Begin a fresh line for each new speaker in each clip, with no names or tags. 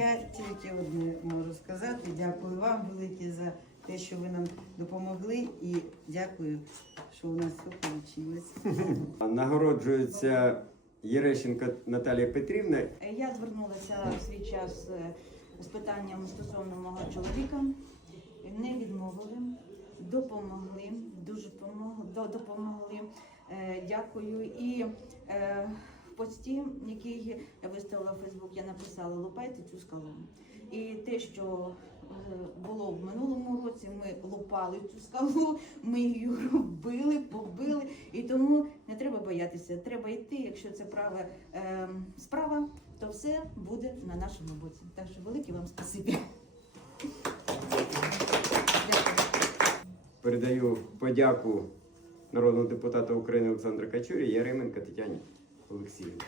Я тільки одне можу сказати. Дякую вам велике за те, що ви нам допомогли, і дякую, що у нас все вийшло.
Нагороджується Єрещенко Наталія Петрівна.
Я звернулася в свій час е, з питанням стосовно мого чоловіка. Не відмовили, допомогли, дуже допомогли. Е, Дякую. І е, пості, який я виставила в Фейсбук, я написала Лупайте цю скалу. І те, що е, було в минулому році, ми лупали цю скалу, ми її робили, побили. І тому не треба боятися, треба йти. Якщо це права е, справа, то все буде на нашому боці. Так що велике вам спасибі.
Передаю подяку народному депутату України Олександру Качурі Яременко Тетяні Олексіївні.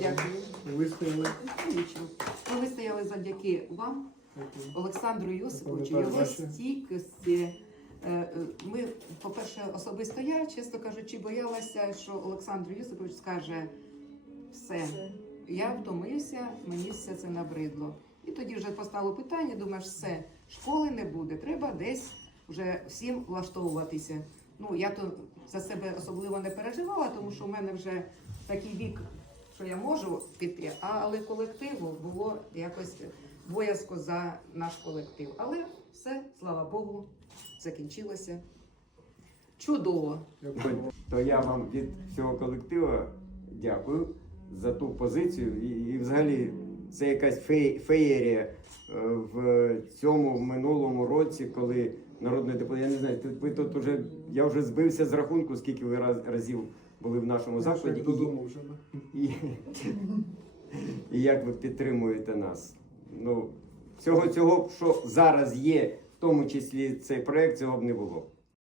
Дякую. Вистояли.
Нічого. Ви вистояли завдяки вам, Олександру Йосиповичу, його стійкості. Е, е, Ми, по-перше, особисто я, чесно кажучи, боялася, що Олександр Йосипович скаже все. Я втомився, мені все це набридло. І тоді вже постало питання, думаєш, все, школи не буде, треба десь вже всім влаштовуватися. Ну, я то за себе особливо не переживала, тому що в мене вже такий вік, що я можу піти, але колективу було якось боязко за наш колектив. Але все, слава Богу, закінчилося. Чудово!
То я вам від всього колективу дякую за ту позицію. І, і взагалі це якась фе- феєрія е, в цьому минулому році, коли народний депутат, я не знаю, ви тут уже я вже збився з рахунку, скільки ви раз, разів були в нашому закладі.
Вже.
І, і як ви підтримуєте нас. Ну, всього цього, що зараз є, в тому числі цей проект, цього б не було.